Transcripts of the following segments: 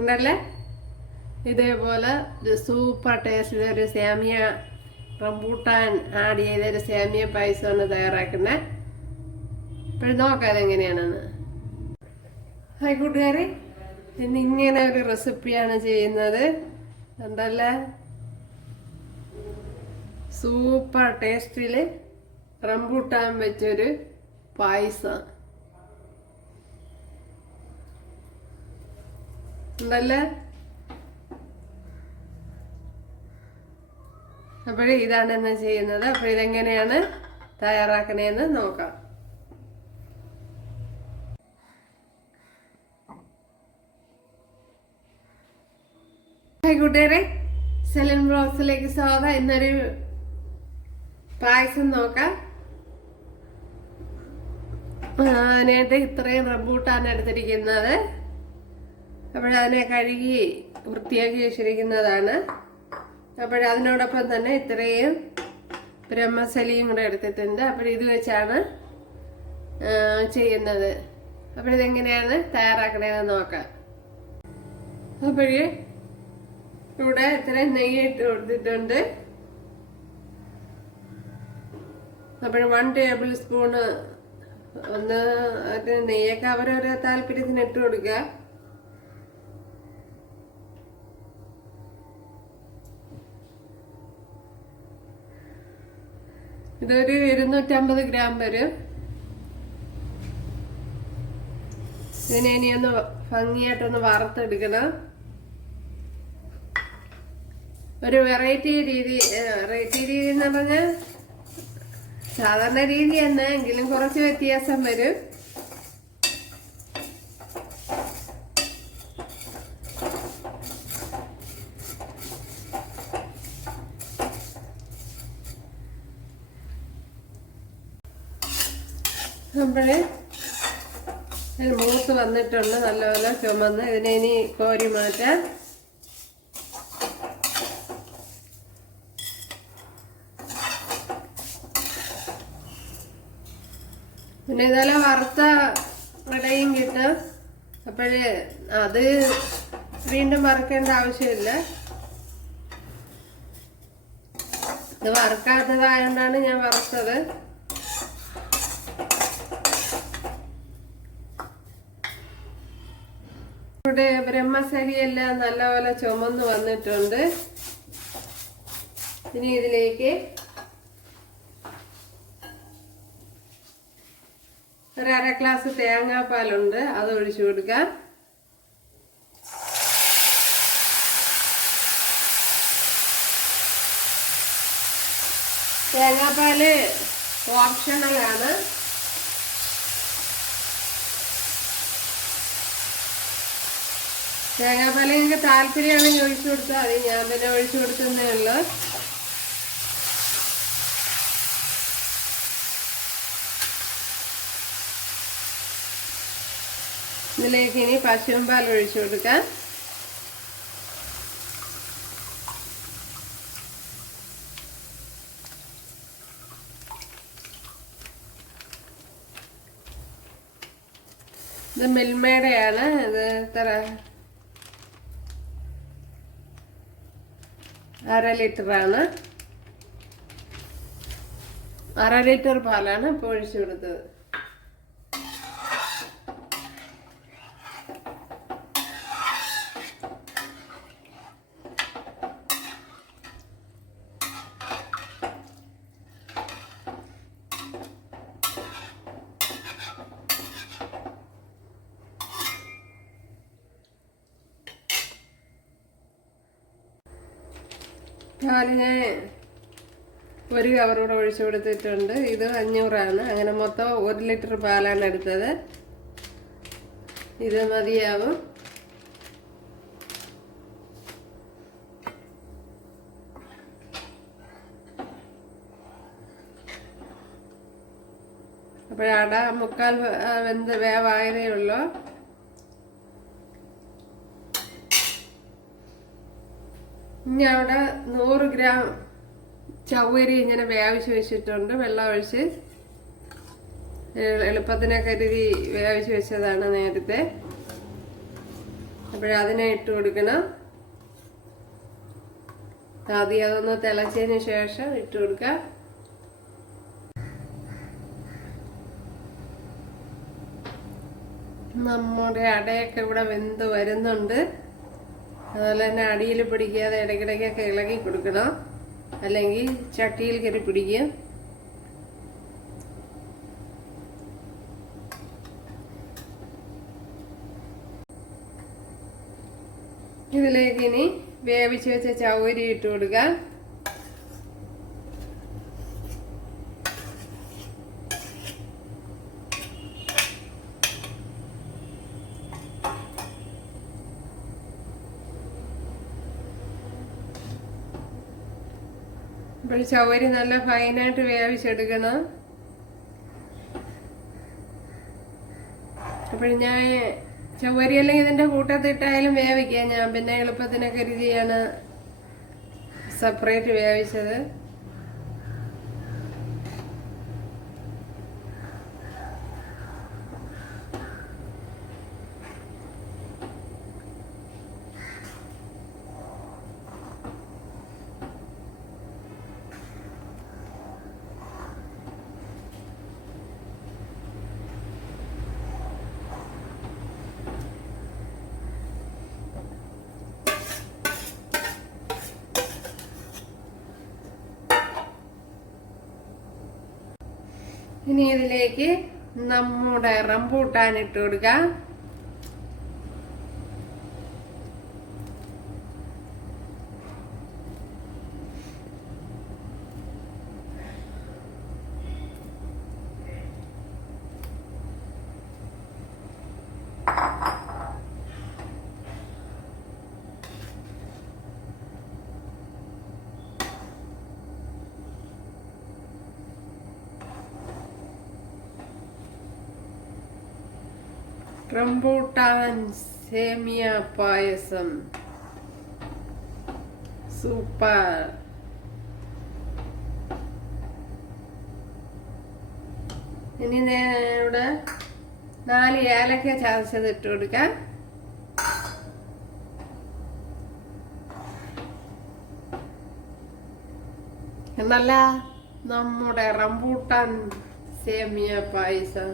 ഉണ്ടല്ലേ. ഇതേപോലെ സൂപ്പർ ടേസ്റ്റിൽ ഒരു സേമിയ റംബൂട്ടാൻ ആഡ് ചെയ്തൊരു സേമിയ പായസമാണ് തയ്യാറാക്കുന്നത്. ഇപ്പോഴും നോക്കാം അതെങ്ങനെയാണെന്ന്. ഹായ് കൂട്ടുകാരെ, ഇന്നിങ്ങനെ ഒരു റെസിപ്പിയാണ് ചെയ്യുന്നത്. ഉണ്ടല്ലേ, സൂപ്പർ ടേസ്റ്റിൽ റംബൂട്ടാൻ വെച്ചൊരു പായസം ഉണ്ടല്ലേ. അപ്പോഴേ ഇതാണ് ഇന്ന് ചെയ്യുന്നത്. അപ്പോൾ ഇതെങ്ങനെയാണ് തയ്യാറാക്കണേന്ന് നോക്കാം. ഹായ് കൂട്ടുകാരെ, സെലിൻ ബ്ലോഗ്സിലേക്ക് സ്വാഗതം. ഇന്നൊരു പായസം നോക്കാം. അതിനായിട്ട് ഇത്രയും റംബൂട്ടാൻ എടുത്തിരിക്കുന്നത്. അപ്പോഴതിനെ കഴുകി വൃത്തിയാക്കി വെച്ചിരിക്കുന്നതാണ്. അപ്പോഴതിനോടൊപ്പം തന്നെ ഇത്രയും ബ്രഹ്മസലിയും കൂടെ എടുത്തിട്ടുണ്ട്. അപ്പോഴിത് വെച്ചാണ് ചെയ്യുന്നത്. അപ്പോഴിതെങ്ങനെയാണ് തയ്യാറാക്കണേന്ന് നോക്കാം. അപ്പോഴേ ഇവിടെ ഇത്രയും നെയ്യ് ഇട്ട് കൊടുത്തിട്ടുണ്ട്. അപ്പോൾ 1 ടേബിൾ സ്പൂണ് ഒന്ന് നെയ്യൊക്കെ അവരവരെ താല്പര്യത്തിന് ഇട്ട് കൊടുക്കുക. ഇതൊരു 250 ഗ്രാം വരും. ഇതിനെ ഇനിയൊന്ന് ഭംഗിയായിട്ടൊന്ന് വറുത്തെടുക്കണം. ഒരു വെറൈറ്റി രീതി എന്ന് പറഞ്ഞാൽ സാധാരണ രീതി തന്നെ, എങ്കിലും കുറച്ച് വ്യത്യാസം വരും. അപ്പോഴേ മൂത്ത് വന്നിട്ടുണ്ട്, നല്ലപോലെ ചുമന്ന്. ഇതിനെ ഇനി കോരി മാറ്റാം. പിന്നെ ഇതെല്ലാം വറുത്ത വടയും കിട്ടും. അപ്പോഴേ അത് വീണ്ടും വറുക്കേണ്ട ആവശ്യമില്ല. ഇത് വറുക്കാത്തതായതുകൊണ്ടാണ് ഞാൻ വറുത്തത്. ഇവിടെ ബ്രഹ്മസലിയെല്ലാം നല്ലപോലെ ചുമന്ന് വന്നിട്ടുണ്ട്. ഇനി ഇതിലേക്ക് ഒരു 1/2 ഗ്ലാസ് തേങ്ങാപ്പാലുണ്ട്, അത് ഒഴിച്ചു കൊടുക്കാം. തേങ്ങാപ്പാല് ഓപ്ഷണലാണ്. തേങ്ങാപ്പാല് നിങ്ങൾക്ക് താല്പര്യമാണെങ്കിൽ ഒഴിച്ചു കൊടുത്താൽ മതി. ഞാൻ പിന്നെ ഒഴിച്ചു കൊടുക്കുന്നേ ഉള്ളൂ. ഇതിലേക്ക് ഇനി പശുവും പാൽ ഒഴിച്ചു കൊടുക്കാം. ഇത് മിൽമയുടെയാണ്. ഇത് എത്ര 1/2 ലിറ്ററാണ്. 1/2 ലിറ്റർ പാലാണ് ഇപ്പോൾ ഒഴിച്ചു കൊടുത്തത്. പാല് ഞാൻ 1 കവറൂടെ ഒഴിച്ചു കൊടുത്തിട്ടുണ്ട്. ഇത് 500 അങ്ങനെ മൊത്തം 1 ലിറ്റർ പാലാണ് എടുത്തത്. ഇത് മതിയാവും. അപ്പോഴട 3/4 വേവായതേ ഉള്ളൂ. ഇനി അവിടെ 100 ഗ്രാം ചവ്വരി ഇങ്ങനെ വേവിച്ച് വെച്ചിട്ടുണ്ട്. വെള്ളം ഒഴിച്ച് എളുപ്പത്തിനൊക്കെ കരുതി വേവിച്ച് വെച്ചതാണ് നേരത്തെ. അപ്പോഴതിനെ ഇട്ട് കൊടുക്കണം. ആദ്യം അതൊന്ന് തിളച്ചതിന് ശേഷം ഇട്ട് കൊടുക്കാം. നമ്മുടെ അടയൊക്കെ ഇവിടെ വെന്ത് വരുന്നുണ്ട്. അതുപോലെ തന്നെ അടിയിൽ പിടിക്കാതെ ഇടയ്ക്കിടയ്ക്കൊക്കെ ഇളകി കൊടുക്കണം, അല്ലെങ്കിൽ ചട്ടിയിൽ കയറി പിടിക്കും. ഇതിലേക്ക് ഇനി വേവിച്ച് വെച്ച ചൗരി ഇട്ട് കൊടുക്കുക. അപ്പോൾ ചൗരി നല്ല ഫൈനായിട്ട് വേവിച്ചെടുക്കണം. അപ്പോൾ ഞാൻ ചവ്വരി അല്ലെങ്കിൽ ഇതിൻ്റെ കൂട്ടത്തിട്ടായാലും വേവിക്കാം. ഞാൻ പിന്നെ എളുപ്പത്തിനൊക്കെ രുചിയാണ് സെപ്പറേറ്റ് വേവിച്ചത്. ഇനി ഇതിലേക്ക് നമ്മുടെ റംബൂട്ടാൻ ഇട്ട് കൊടുക്കാം. റംബൂട്ടാൻ സേമിയ പായസം സൂപ്പർ. ഇനി ഇവിടെ 4 ഏലക്ക ചതച്ചത് ഇട്ട് കൊടുക്കാം. എന്നല്ല നമ്മുടെ റംബൂട്ടാൻ സേമിയ പായസം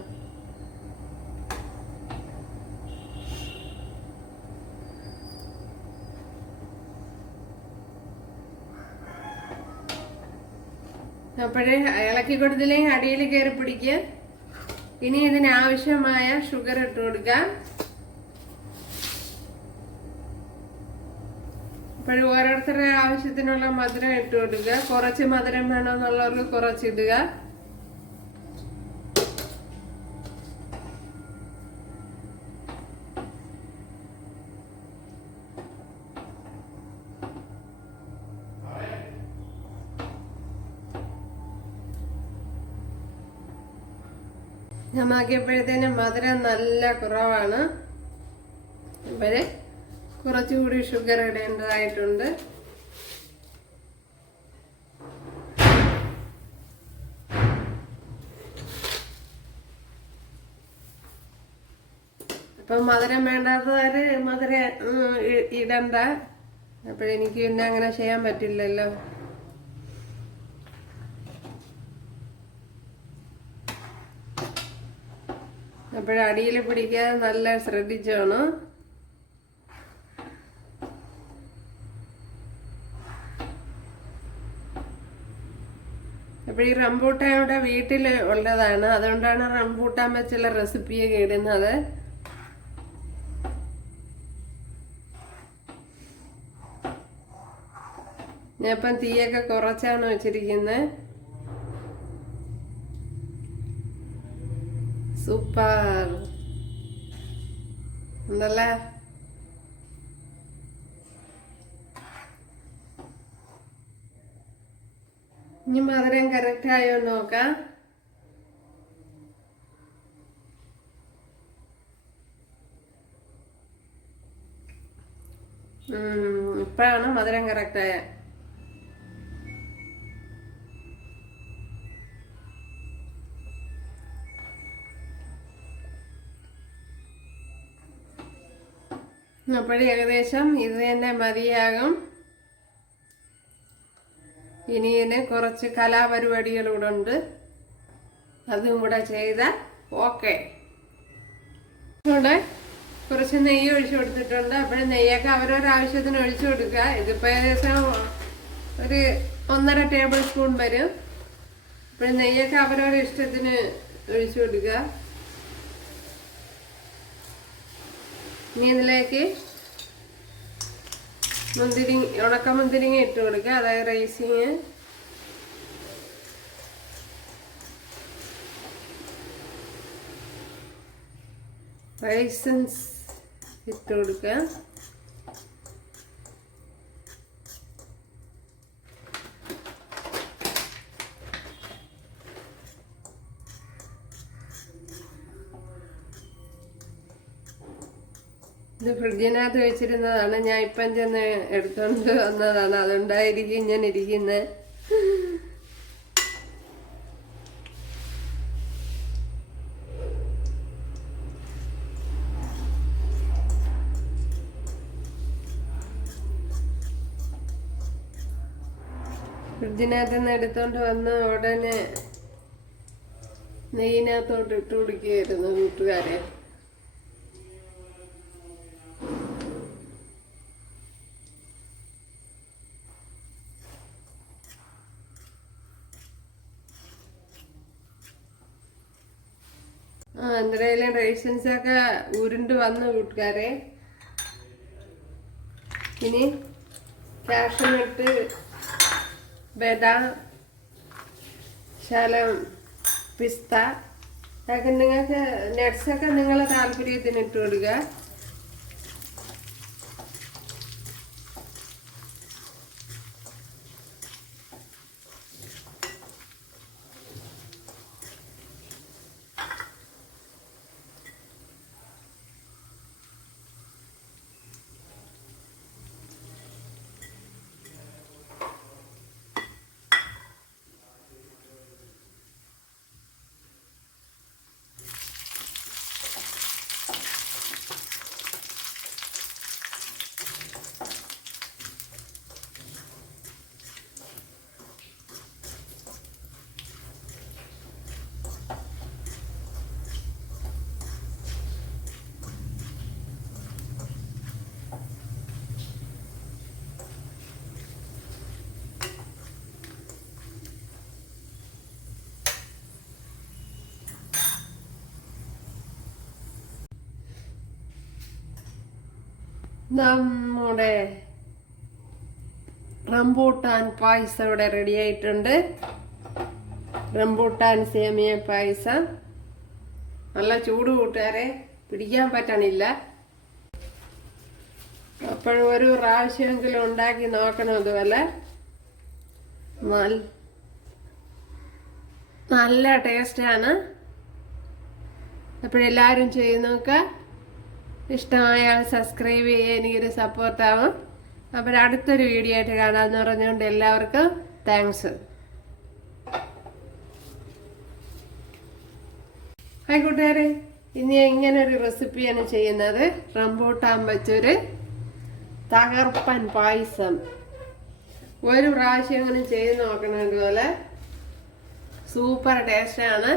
അപ്പോഴേ ഇളക്കി കൊടുത്തില്ലെങ്കിൽ അടിയിൽ കയറി പിടിക്കുക. ഇനി ഇതിനാവശ്യമായ ഷുഗർ ഇട്ട് കൊടുക്കാം. അപ്പോഴും ഓരോരുത്തരുടെ ആവശ്യത്തിനുള്ള മധുരം ഇട്ട് കൊടുക്കുക. കുറച്ച് മധുരം വേണമെന്നുള്ളവർക്ക് കുറച്ചിടുക. ഞാൻ നോക്കിയപ്പോഴത്തേനും മധുരം നല്ല കുറവാണ്. അപ്പോഴേ കുറച്ചുകൂടി ഷുഗർ ഇടേണ്ടതായിട്ടുണ്ട്. അപ്പം മധുരം വേണ്ടാത്തവര് മധുരം ഇടണ്ട. അപ്പോഴെനിക്ക് പിന്നെ അങ്ങനെ ചെയ്യാൻ പറ്റില്ലല്ലോ. അപ്പോഴടിയിൽ പിടിക്കാതെ നല്ല ശ്രദ്ധിച്ചോണം. അപ്പോൾ ഈ റംബൂട്ടാൻ ഇവിടെ വീട്ടിൽ ഉള്ളതാണ്. അതുകൊണ്ടാണ് റംബൂട്ടാൻ വെച്ചുള്ള റെസിപ്പിയൊക്കെ ഇടുന്നത്. ഞാൻ ഇപ്പം തീയൊക്കെ കുറച്ചാണ് വെച്ചിരിക്കുന്നത്. സൂപ്പർ ഉണ്ടല്ലേ. ഇനി മധുരം കറക്റ്റ് ആയോ നോക്കാം. ഇപ്പോഴാണ് മധുരം കറക്റ്റായ. അപ്പോഴേ ഏകദേശം ഇത് തന്നെ മതിയാകും. ഇനി ഇതിന് കുറച്ച് കലാപരിപാടികളൂടെ ഉണ്ട്, അതും കൂടെ ചെയ്താൽ ഓക്കെ. ഇവിടെ കുറച്ച് നെയ്യ് ഒഴിച്ചു കൊടുത്തിട്ടുണ്ട്. അപ്പോഴും നെയ്യൊക്കെ അവരവരാവശ്യത്തിന് ഒഴിച്ചു കൊടുക്കുക. ഇതിപ്പോൾ ഏകദേശം ഒരു 1.5 ടേബിൾ സ്പൂൺ വരും. അപ്പോഴും നെയ്യൊക്കെ അവരവരുടെ ഇഷ്ടത്തിന് ഒഴിച്ചു കൊടുക്കുക. ഇനി ഇതിലേക്ക് ഉണക്കമുന്തിരിങ്ങ ഇട്ട് കൊടുക്കുക, അതായത് റൈസിങ്. റൈസൻസ് ഇട്ട് കൊടുക്കുക. ഇത് ഫ്രിഡ്ജിനകത്ത് വെച്ചിരുന്നതാണ്, ഞാൻ ഇപ്പം ചെന്ന് എടുത്തോണ്ട് വന്നതാണ്. അതുകൊണ്ടായിരിക്കും ഇങ്ങനെ ഇരിക്കുന്നത്. ഫ്രിഡ്ജിനകത്ത് നിന്ന് എടുത്തോണ്ട് വന്ന് ഉടനെ നെയ്യിനകത്തോട്ട് ഇട്ട് കൊടുക്കുകയായിരുന്നു കൂട്ടുകാരെ. എന്തായാലും റേഷൻസൊക്കെ ഉരുണ്ട് വന്നു കൂട്ടുകാരെ. ഇനി കാഷ്യൂനട്ട്, ബദാം, ശലം, പിസ്ത ഒക്കെ നിങ്ങൾക്ക് നട്ട്സൊക്കെ നിങ്ങളെ താല്പര്യത്തിന് ഇട്ട് കൊടുക്കുക. നമ്മുടെ റംബൂട്ടാൻ പായസം ഇവിടെ റെഡി ആയിട്ടുണ്ട്. റംബൂട്ടാൻ സേമിയ പായസം നല്ല ചൂട് കൂട്ടുകാരെ, പിടിക്കാൻ പറ്റണില്ല. അപ്പോഴും ഒരു പ്രാവശ്യമെങ്കിലും ഉണ്ടാക്കി നോക്കണം. അതുപോലെ നല്ല ടേസ്റ്റാണ്. അപ്പോഴെല്ലാവരും ചെയ്ത് നോക്കുക. ഇഷ്ടമായാൽ സബ്സ്ക്രൈബ് ചെയ്യുക, എനിക്കൊരു സപ്പോർട്ടാവും. അപ്പോൾ അടുത്തൊരു വീഡിയോ ആയിട്ട് കാണാമെന്ന് പറഞ്ഞുകൊണ്ട് എല്ലാവർക്കും താങ്ക്സ്. ഹായ് കൂട്ടുകാരെ, ഇനി ഇങ്ങനൊരു റെസിപ്പിയാണ് ചെയ്യുന്നത്. റംബൂട്ടാൻ വെച്ചൊരു തകർപ്പൻ പായസം. ഒരു പ്രാവശ്യം അങ്ങനെ ചെയ്ത് നോക്കണം. ഇതുപോലെ സൂപ്പർ ടേസ്റ്റാണ്.